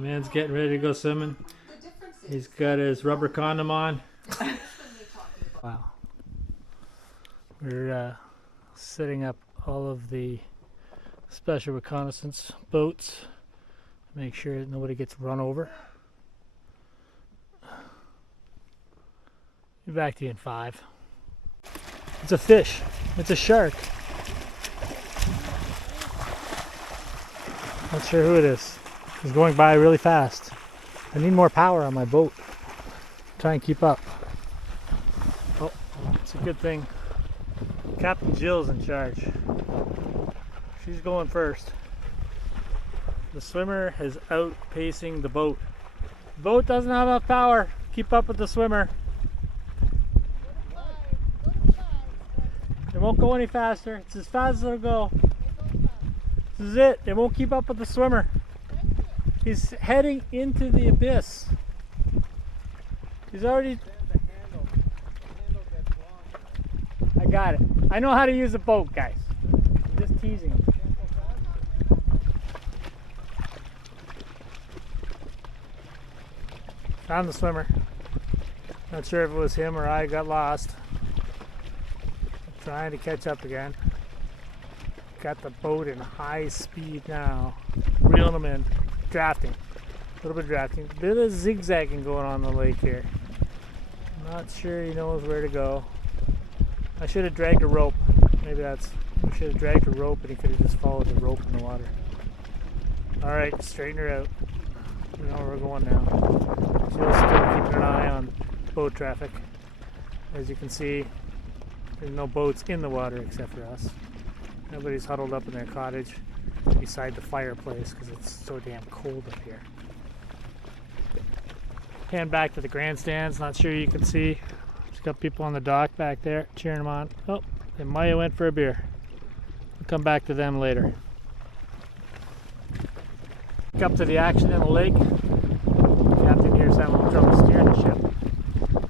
Man's getting ready to go swimming. He's got his rubber condom on. Wow. We're setting up all of the special reconnaissance boats. Make sure that nobody gets run over. Be back to you in 5. It's a fish. It's a shark. Not sure who it is. He's going by really fast. I need more power on my boat. Try and keep up. Oh, it's a good thing Captain Jill's in charge. She's going first. The swimmer is outpacing the boat. The boat doesn't have enough power. Keep up with the swimmer. It won't go any faster. It's as fast as it'll go. This is it. It won't keep up with the swimmer. He's heading into the abyss. He's already... I got it. I know how to use a boat, guys. I'm just teasing you. Found the swimmer. Not sure if it was him or I got lost. Trying to catch up again. Got the boat in high speed now. Reeling them in. Drafting. A little bit of drafting. A bit of zigzagging going on in the lake here. Not sure he knows where to go. I should have dragged a rope. Maybe I should have dragged a rope and he could have just followed the rope in the water. Alright, straighten her out. We know where we're going now. Jill's still keeping an eye on boat traffic. As you can see, there's no boats in the water except for us. Everybody's huddled up in their cottage beside the fireplace because it's so damn cold up here. Pan back to the grandstands. Not sure you can see. Just got people on the dock back there cheering them on. Oh, they might have went for a beer. We'll come back to them later. Up to the action in the lake. The captain here's having a little trouble steering the ship.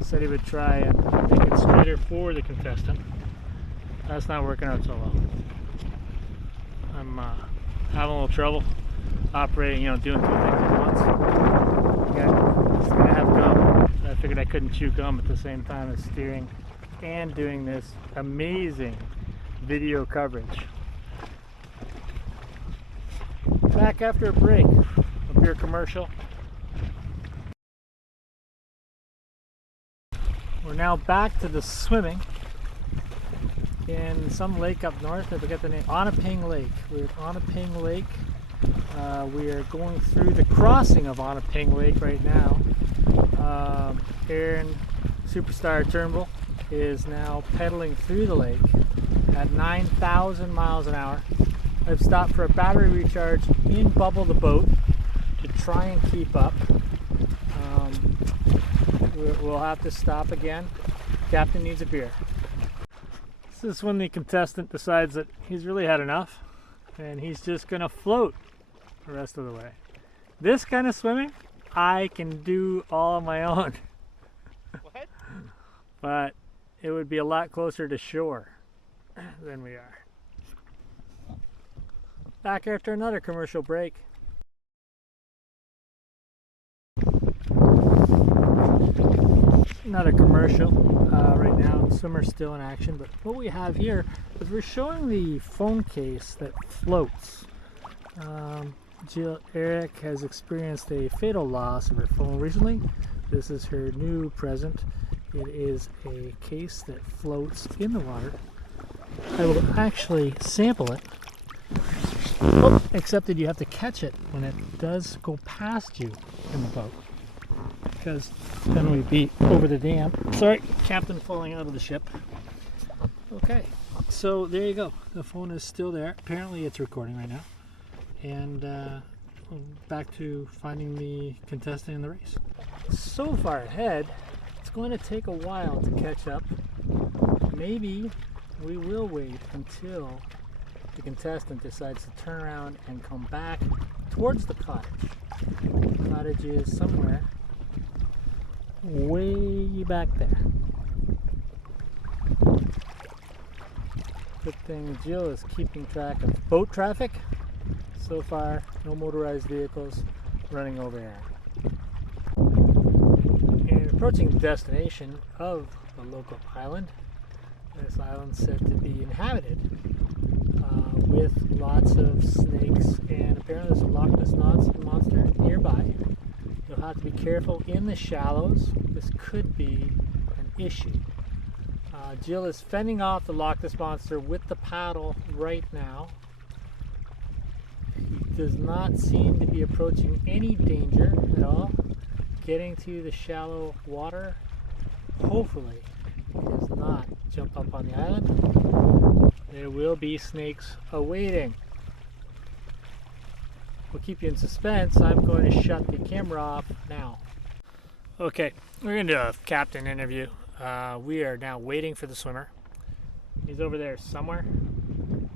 Said he would try and make it straighter for the contestant. That's not working out so well. I'm having a little trouble operating, doing 2 things at once. Just gonna have gum. I figured I couldn't chew gum at the same time as steering and doing this amazing video coverage. Back after a break. A beer commercial. We're now back to the swimming in some lake up north. I forget the name. Onaping Lake. We're at Onaping Lake. We are going through the crossing of Onaping Lake right now. Aaron Superstar Turnbull is now pedaling through the lake at 9,000 miles an hour. I've stopped for a battery recharge in Bubble the boat to try and keep up. We'll have to stop again. Captain needs a beer. This is when the contestant decides that he's really had enough and he's just gonna float the rest of the way. This kind of swimming I can do all on my own. What? But it would be a lot closer to shore than we are. Back after another commercial break. Another commercial right now. The swimmer's still in action, but what we have here is we're showing the phone case that floats. Eric has experienced a fatal loss of her phone recently. This is her new present. It is a case that floats in the water. I will actually sample it. Oh, except that you have to catch it when it does go past you in the boat, because then we'd be over the dam. Sorry, captain falling out of the ship. Okay, so there you go. The phone is still there. Apparently it's recording right now. And back to finding the contestant in the race. So far ahead, it's going to take a while to catch up. Maybe we will wait until the contestant decides to turn around and come back towards the cottage. The cottage is somewhere way back there. Good thing Jill is keeping track of boat traffic. So far, no motorized vehicles. running over air. And approaching the destination of the local island. This island's said to be inhabited with lots of snakes, and apparently there's a Loch Ness monster nearby. You'll have to be careful in the shallows. This could be an issue. Jill is fending off the Loch Ness monster with the paddle right now. He does not seem to be approaching any danger at all. Getting to the shallow water. Hopefully he does not jump up on the island. There will be snakes awaiting. We'll keep you in suspense. I'm going to shut the camera off now. Okay, we're going to do a captain interview. We are now waiting for the swimmer. He's over there somewhere.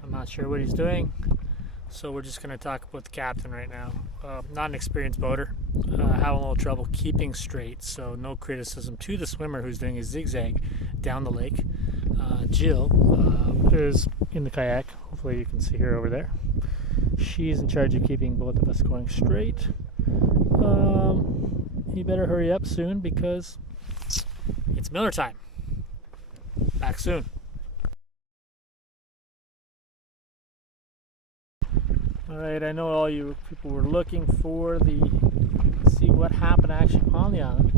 I'm not sure what he's doing. So we're just going to talk about the captain right now. Not an experienced boater. Having a little trouble keeping straight, so no criticism to the swimmer who's doing a zigzag down the lake. Jill is in the kayak. Hopefully you can see her over there. She's in charge of keeping both of us going straight. You better hurry up soon because it's Miller time. Back soon. Alright, I know all you people were looking for see what happened actually on the island.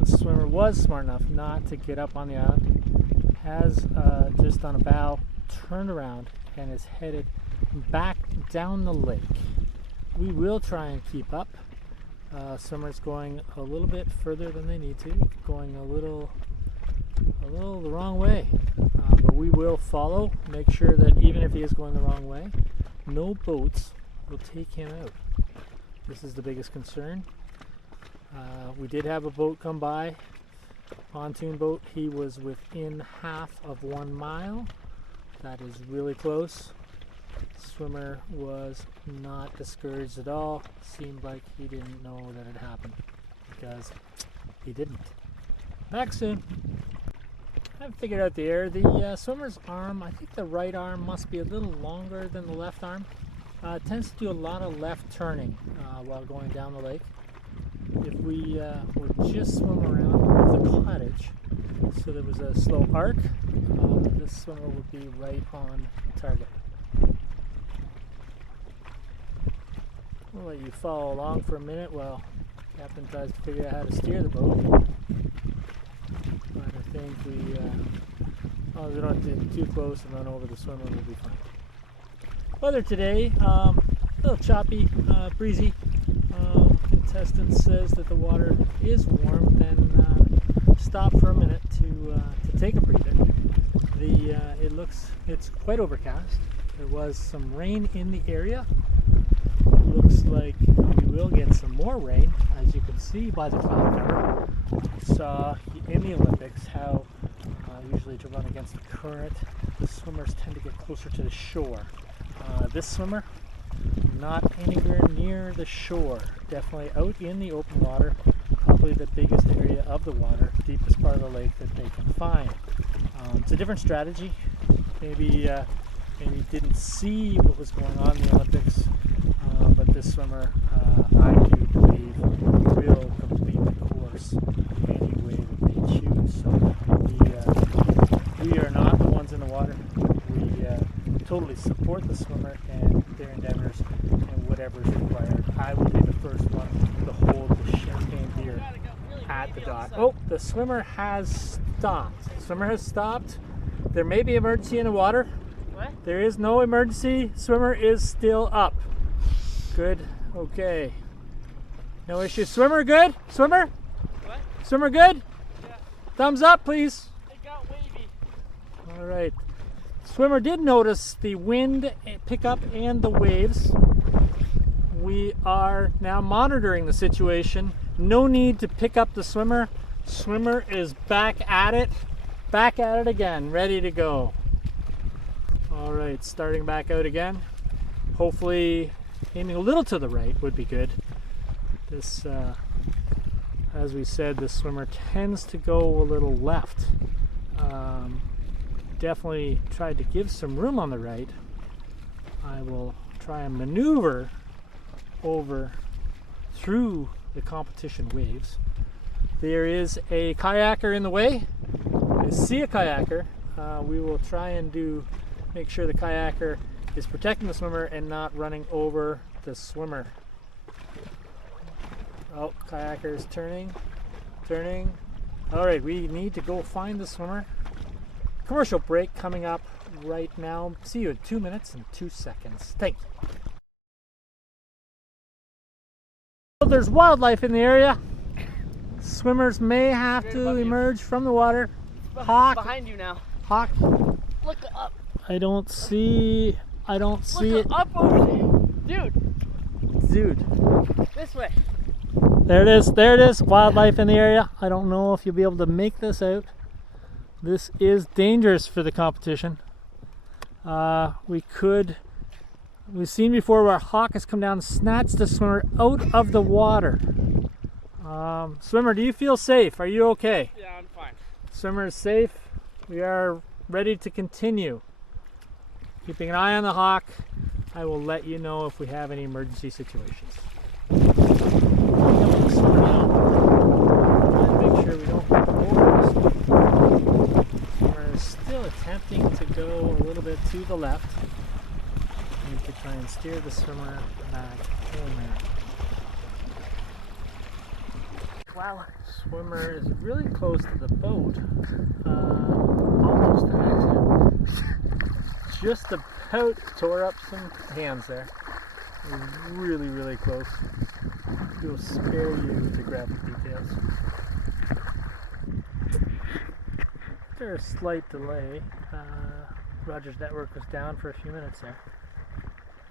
The swimmer was smart enough not to get up on the island. Has just on a bow turned around and is headed back down the lake. We will try and keep up. Swimmer's going a little bit further than they need to, going a little the wrong way. But we will follow, make sure that even if he is going the wrong way, no boats will take him out. This is the biggest concern. We did have a boat come by, pontoon boat. He was within half of 1 mile. That is really close. Swimmer was not discouraged at all. Seemed like he didn't know that it happened because he didn't. Back soon. I've figured out the air. The swimmer's arm, I think the right arm must be a little longer than the left arm. Tends to do a lot of left turning while going down the lake. If we would just swim around with the cottage, so there was a slow arc, this swimmer would be right on target. We'll let you follow along for a minute while Captain tries to figure out how to steer the boat. But I think we don't have to get too close and run over the swimmer, we'll be fine. Weather today, a little choppy, breezy. Contestant says that the water is warm, then stop for a minute to take a breather. It's quite overcast. There was some rain in the area. Looks like we will get some more rain, as you can see by the cloud cover. We saw in the Olympics how usually to run against the current, the swimmers tend to get closer to the shore. This swimmer, not anywhere near the shore, definitely out in the open water, probably the biggest area of the water, deepest part of the lake that they can find. It's a different strategy. Maybe didn't see what was going on in the Olympics, but this swimmer, I do believe, will complete the course any way that they choose. So we are not the ones in the water. We totally support the swimmer and their endeavors and whatever is required. I will be the first one to hold the champagne beer at the dock. Oh, the swimmer has stopped. The swimmer has stopped. There may be emergency in the water. What? There is no emergency. Swimmer is still up. Good. Okay. No issue. Swimmer good? Swimmer? What? Swimmer good? Yeah. Thumbs up, please. It got wavy. All right. Swimmer did notice the wind pickup and the waves. We are now monitoring the situation. No need to pick up the swimmer. Swimmer is back at it again, ready to go. All right, starting back out again. Hopefully aiming a little to the right would be good. This, as we said, the swimmer tends to go a little left. Definitely tried to give some room on the right. I will try and maneuver over through the competition waves. There is a kayaker in the way. I see a kayaker. We will try and make sure the kayaker is protecting the swimmer and not running over the swimmer. Oh, kayaker is turning. All right, we need to go find the swimmer. Commercial break coming up right now. See you in 2 minutes and 2 seconds. Thank you. There's wildlife in the area. Swimmers may have to emerge from the water. Hawk behind you now. Hawk. Look up. I don't see it. Look up over there. Dude. This way. There it is. Wildlife in the area. I don't know if you'll be able to make this out. This is dangerous for the competition. We've seen before where a hawk has come down and snatched the swimmer out of the water. Swimmer, do you feel safe? Are you okay? Yeah, I'm fine. Swimmer is safe. We are ready to continue. Keeping an eye on the hawk. I will let you know if we have any emergency situations. Make sure we don't go over the swimmer. Swimmer is still attempting to go a little bit to the left. We need to try and steer the swimmer back in there. Wow. Swimmer is really close to the boat, almost an accident. Just about tore up some hands there. Really, really close. We'll spare you the graphic details. After a slight delay, Roger's network was down for a few minutes there.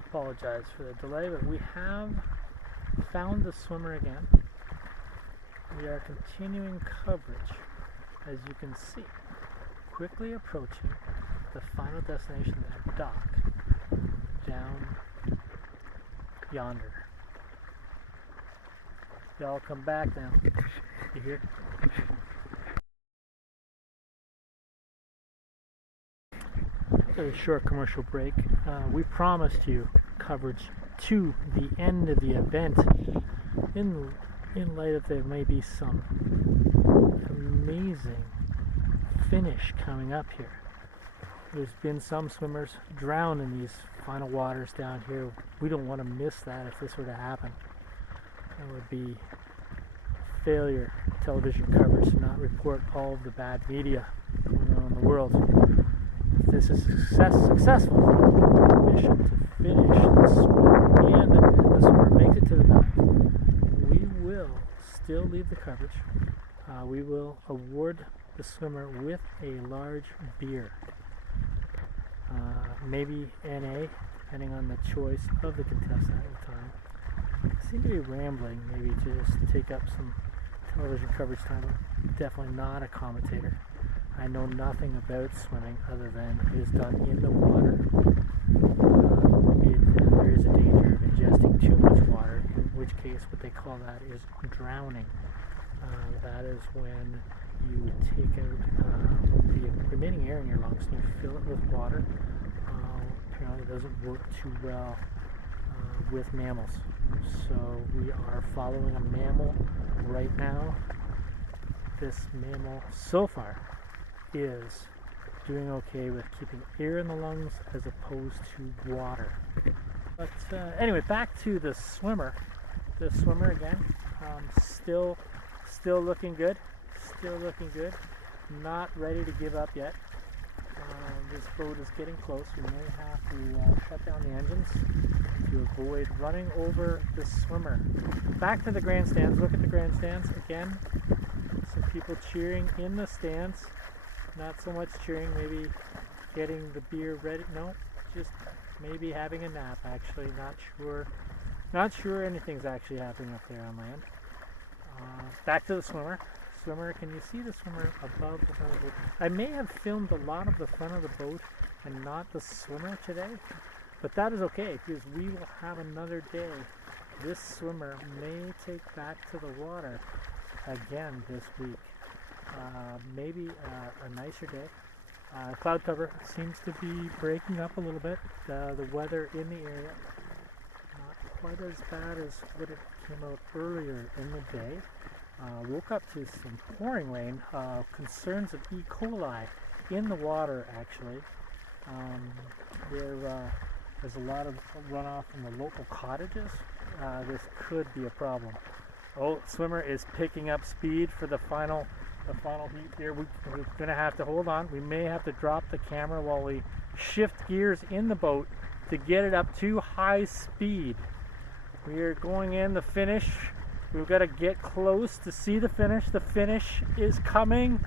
Apologize for the delay, but we have found the swimmer again. We are continuing coverage, as you can see, quickly approaching the final destination, that dock down yonder. Y'all come back now. You hear? A short commercial break. We promised you coverage to the end of the event. In light of there may be some amazing finish coming up here. There's been some swimmers drown in these final waters down here. We don't want to miss that if this were to happen. That would be failure television coverage to not report all of the bad media going on in the world. If this is successful, mission to finish the swim and the swimmer makes it to the dock, we will still leave the coverage. We will award the swimmer with a large beer. Maybe NA, depending on the choice of the contestant at the time. I seem to be rambling, maybe to just take up some television coverage time. I'm definitely not a commentator. I know nothing about swimming other than it is done in the water. There is a danger of ingesting too much water, in which case what they call that is drowning. That is when you take out the remaining air in your lungs and you fill it with water. Apparently it doesn't work too well with mammals. So we are following a mammal right now. This mammal so far is doing okay with keeping air in the lungs as opposed to water. But anyway, back to the swimmer. The swimmer again, still looking good. Still looking good. Not ready to give up yet. This boat is getting close. We may have to shut down the engines to avoid running over the swimmer. Back to the grandstands. Look at the grandstands again. Some people cheering in the stands. Not so much cheering, maybe getting the beer ready. No, just maybe having a nap. Actually, not sure anything's actually happening up there on land. Back to the swimmer. Swimmer, can you see the swimmer above the front of the boat? I may have filmed a lot of the front of the boat and not the swimmer today, but that is okay because we will have another day. This swimmer may take back to the water again this week. Maybe a nicer day. Cloud cover seems to be breaking up a little bit. The weather in the area not quite as bad as what it came out earlier in the day. Woke up to some pouring rain, concerns of E. coli in the water actually. There's a lot of runoff from the local cottages. This could be a problem. Oh, swimmer is picking up speed for the final heat here. We're gonna have to hold on. We may have to drop the camera while we shift gears in the boat to get it up to high speed. We are going in the finish. We've got to get close to see the finish. The finish is coming.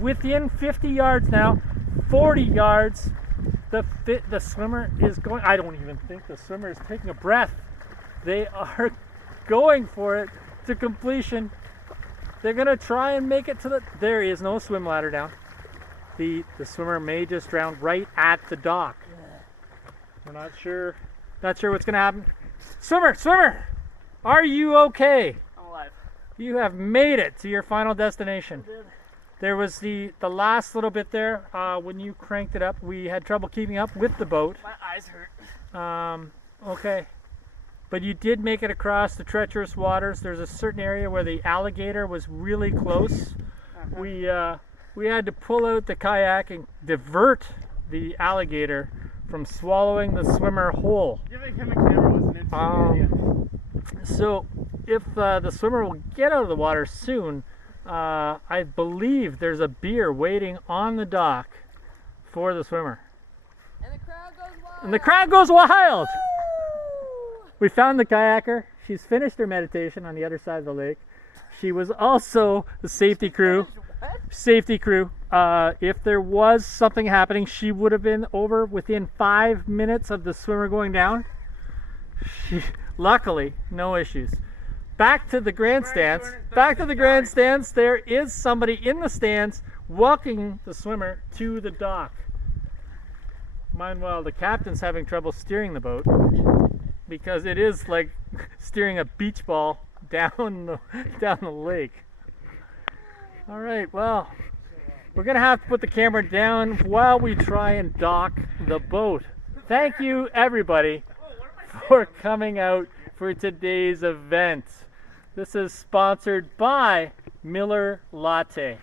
Within 50 yards now, 40 yards. The swimmer is going. I don't even think the swimmer is taking a breath. They are going for it to completion. They're gonna try and make it to the. There is no swim ladder down. The swimmer may just drown right at the dock. We're not sure. Not sure what's gonna happen. Swimmer, are you okay? I'm alive. You have made it to your final destination. I did. There was the last little bit there when you cranked it up. We had trouble keeping up with the boat. My eyes hurt. Okay. But you did make it across the treacherous waters. There's a certain area where the alligator was really close. We had to pull out the kayak and divert the alligator from swallowing the swimmer whole. Giving him a camera was an interesting idea. So if the swimmer will get out of the water soon, I believe there's a beer waiting on the dock for the swimmer. And the crowd goes wild. And the crowd goes wild! We found the kayaker. She's finished her meditation on the other side of the lake. She was also the safety crew. What? Safety crew. If there was something happening, she would have been over within 5 minutes of the swimmer going down. Luckily, no issues. Back to the grandstands. Back to the grandstands. There is somebody in the stands walking the swimmer to the dock. Meanwhile, the captain's having trouble steering the boat because it is like steering a beach ball down the lake. All right, well, we're gonna have to put the camera down while we try and dock the boat. Thank you, everybody, for coming out for today's event. This is sponsored by Miller Latte.